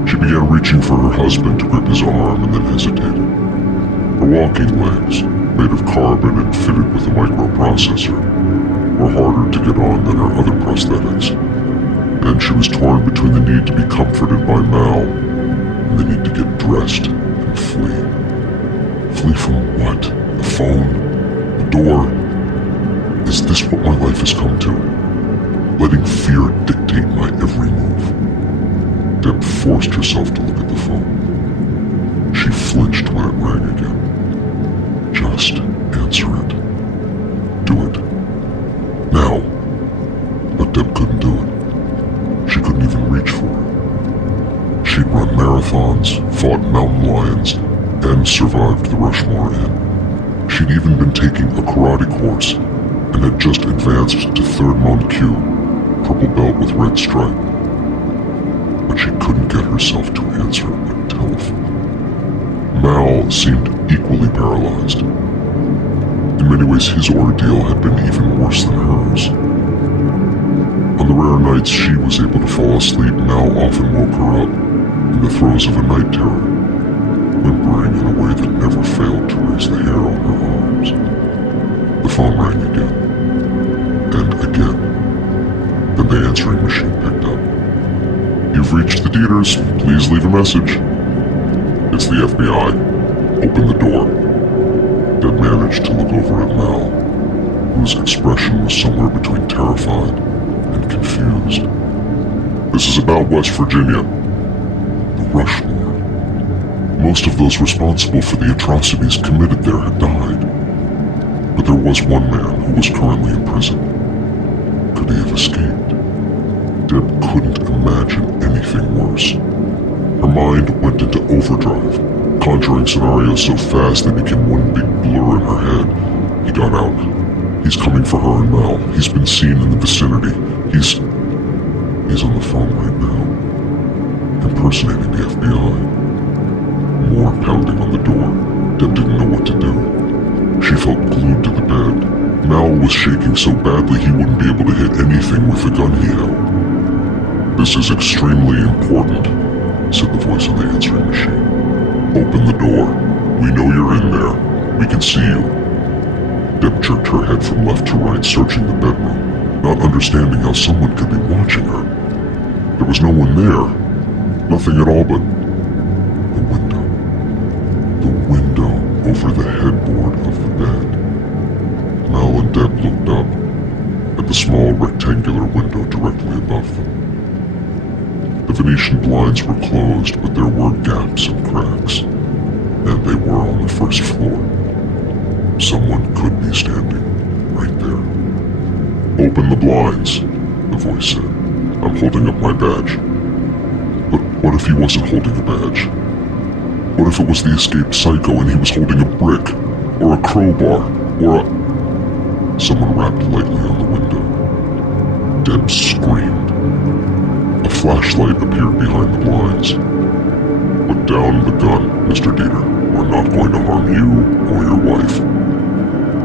She began reaching for her husband to grip his arm and then hesitated. Her walking legs, made of carbon and fitted with a microprocessor, were harder to get on than her other prosthetics, and she was torn between the need to be comforted by Mal and the need to get dressed and flee. Flee from what? The phone? The door? Is this what my life has come to? Letting fear dictate my every move? Deb forced herself to look at the phone. She flinched when it rang again. Just answer it. Do it. Now. But Deb couldn't do it. She couldn't even reach for it. She'd run marathons, fought mountain lions, and survived the Rushmore Inn. She'd even been taking a karate course and had just advanced to 3rd Mon Q, purple belt with red stripe. But she couldn't get herself to answer a telephone. Mal seemed equally paralyzed. In many ways, his ordeal had been even worse than hers. On the rare nights she was able to fall asleep, Mal often woke her up in the throes of a night terror, whimpering in a way that never failed to raise the hair on her arms. The phone rang again, and again. Then the answering machine picked up. "You've reached the Dieters. Please leave a message." "It's the FBI. Open the door." Deb managed to look over at Mal, whose expression was somewhere between terrified and confused. "This is about West Virginia. The Rushmore. Most of those responsible for the atrocities committed there had died. But there was one man who was currently in prison. Could he have escaped? Deb couldn't imagine anything worse. Her mind went into overdrive, conjuring scenarios so fast they became one big blur in her head. He got out. He's coming for her and Mal. He's been seen in the vicinity. He's on the phone right now, impersonating the FBI. More pounding on the door. Deb didn't know what to do. She felt glued to the bed. Mal was shaking so badly he wouldn't be able to hit anything with the gun he held. "This is extremely important," said the voice on the answering machine. "Open the door. We know you're in there. We can see you." Deb jerked her head from left to right, searching the bedroom, not understanding how someone could be watching her. There was no one there. Nothing at all but the window. The window over the headboard of the bed. Mal and Deb looked up at the small rectangular window directly above them. The Venetian blinds were closed, but there were gaps and cracks, and they were on the first floor. Someone could be standing right there. "Open the blinds," the voice said. "I'm holding up my badge." But what if he wasn't holding a badge? What if it was the escaped psycho and he was holding a brick, or a crowbar, or a... Someone rapped lightly on the window. Deb screamed. A flashlight appeared behind the blinds. "Put down the gun, Mr. Dieter. We're not going to harm you or your wife."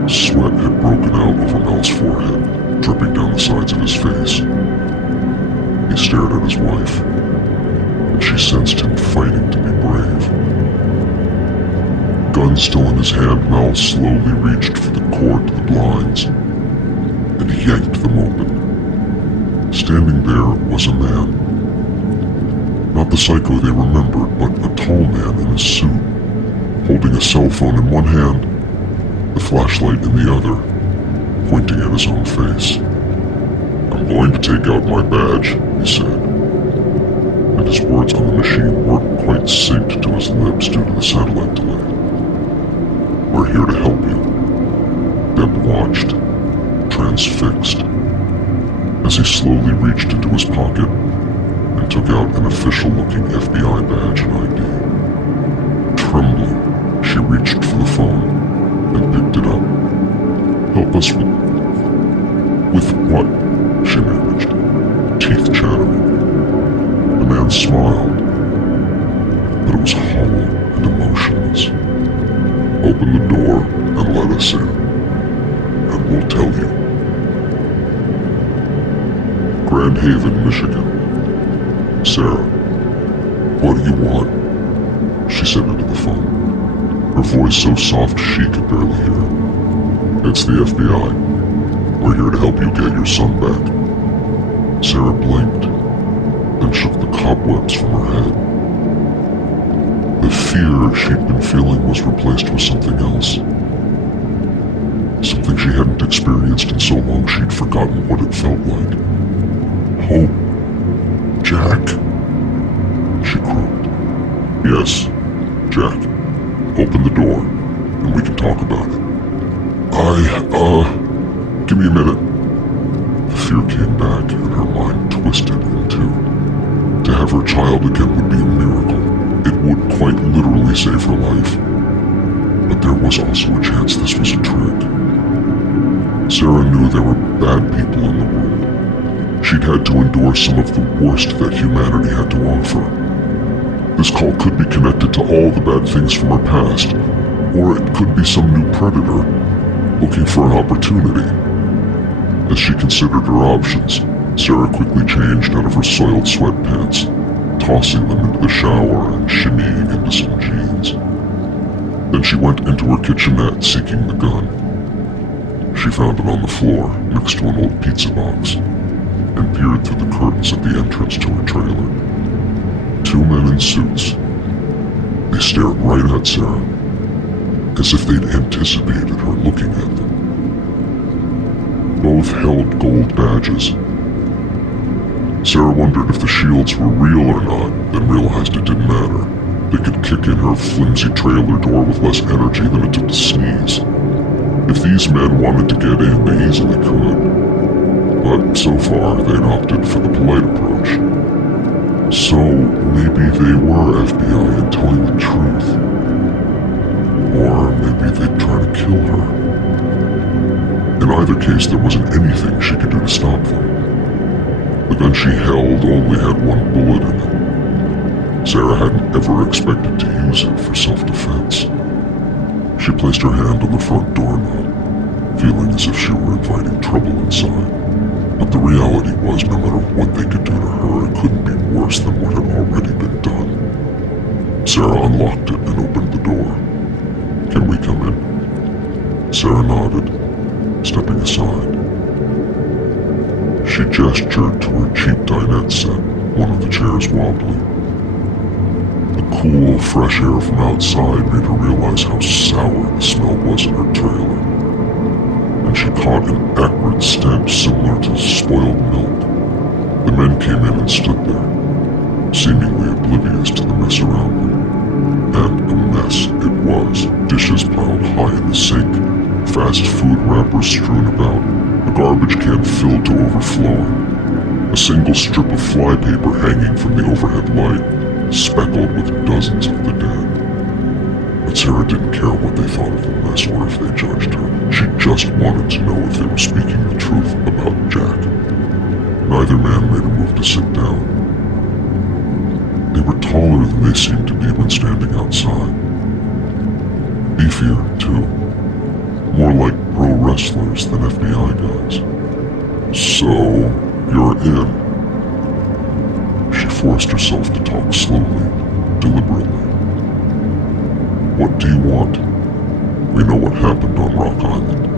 Sweat had broken out over Mal's forehead, dripping down the sides of his face. He stared at his wife, and she sensed him fighting to be brave. Gun still in his hand, Mal slowly reached for the cord to the blinds, and he yanked them open. Standing there was a man. Not the psycho they remembered, but a tall man in a suit, holding a cell phone in one hand, the flashlight in the other, pointing at his own face. "I'm going to take out my badge," he said, and his words on the machine weren't quite synced to his lips due to the satellite delay. "We're here to help you." Deb watched, transfixed, as he slowly reached into his pocket and took out an official-looking FBI badge and ID. Trembling, she reached for the phone and picked it up. "Help us with what?" she managed, teeth chattering. The man smiled, but it was hollow and emotionless. "Open the door and let us in, and we'll tell you." Grand Haven, Michigan. "Sarah, what do you want?" she said into the phone, her voice so soft she could barely hear it. "It's the FBI. We're here to help you get your son back." Sarah blinked, then shook the cobwebs from her head. The fear she'd been feeling was replaced with something else. Something she hadn't experienced in so long she'd forgotten what it felt like. "Hope. Jack?" she croaked. "Yes, Jack. Open the door, and we can talk about it." Give me a minute." The fear came back, and her mind twisted in two. To have her child again would be a miracle. It would quite literally save her life. But there was also a chance this was a trick. Sarah knew there were bad people in the world. She'd had to endure some of the worst that humanity had to offer. This call could be connected to all the bad things from her past, or it could be some new predator, looking for an opportunity. As she considered her options, Sarah quickly changed out of her soiled sweatpants, tossing them into the shower and shimmying into some jeans. Then she went into her kitchenette seeking the gun. She found it on the floor next to an old pizza box and peered through the curtains at the entrance to her trailer. Two men in suits. They stared right at Sarah, as if they'd anticipated her looking at them. Both held gold badges. Sarah wondered if the shields were real or not, then realized it didn't matter. They could kick in her flimsy trailer door with less energy than it took to sneeze. If these men wanted to get in, they easily could. But so far, they'd opted for the polite approach. So maybe they were FBI and telling the truth. Or maybe they'd try to kill her. In either case, there wasn't anything she could do to stop them. The gun she held only had one bullet in it. Sarah hadn't ever expected to use it for self-defense. She placed her hand on the front doorknob, feeling as if she were inviting trouble inside. But the reality was, no matter what they could do to her, it couldn't be worse than what had already been done. Sarah unlocked it and opened the door. "Can we come in?" Sarah nodded, stepping aside. She gestured to her cheap dinette set, one of the chairs wobbly. The cool, fresh air from outside made her realize how sour the smell was in her trailer. And she caught an acrid stench similar to spoiled milk. The men came in and stood there, seemingly oblivious to the mess around them. And a mess it was. Dishes piled high in the sink, fast food wrappers strewn about, a garbage can filled to overflowing, a single strip of flypaper hanging from the overhead light, speckled with dozens of the dead. But Sarah didn't care what they thought of the mess or if they judged her. She just wanted to know if they were speaking the truth about Jack. Neither man made a move to sit down. They were taller than they seemed to be when standing outside. Beefier, too. More like pro wrestlers than FBI guys. "So, you're in." She forced herself to talk slowly, deliberately. "What do you want? We know what happened on Rock Island."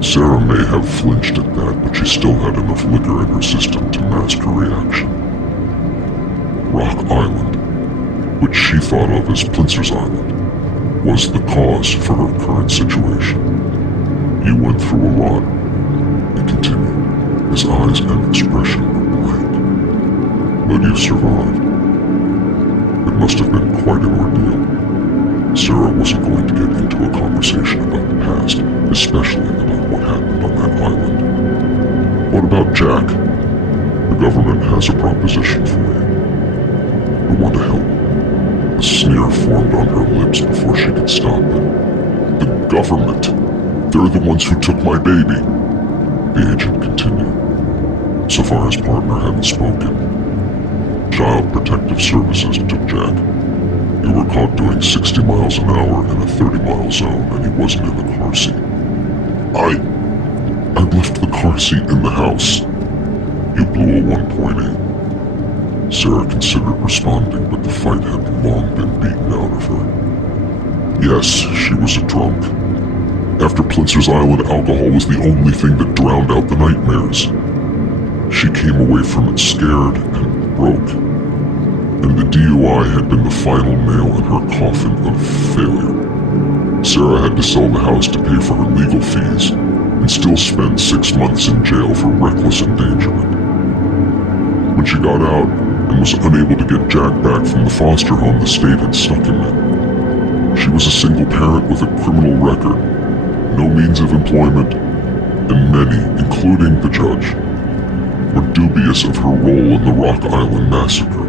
Sarah may have flinched at that, but she still had enough liquor in her system to mask her reaction. Rock Island, which she thought of as Plincer's Island, was the cause for her current situation. "You went through a lot," he continued, his eyes and expression were blank. "But you survived. It must have been quite an ordeal." Sarah wasn't going to get into a conversation about the past, especially about what happened on that island. "What about Jack? The government has a proposition for you. We want to help." A sneer formed on her lips before she could stop it. "The government? They're the ones who took my baby," the agent continued. Safar's partner hadn't spoken. Child Protective Services took Jack. You were caught doing 60 miles an hour in a 30-mile zone, and he wasn't in the car seat. I left the car seat in the house. You blew a 1.8. Sarah considered responding, but the fight had long been beaten out of her. Yes, she was a drunk. After Plincer's Island, alcohol was the only thing that drowned out the nightmares. She came away from it scared and broke. And the DUI had been the final nail in her coffin of failure. Sarah had to sell the house to pay for her legal fees, and still spend 6 months in jail for reckless endangerment. When she got out, and was unable to get Jack back from the foster home the state had stuck him in. She was a single parent with a criminal record, no means of employment, and many, including the judge, were dubious of her role in the Rock Island massacre.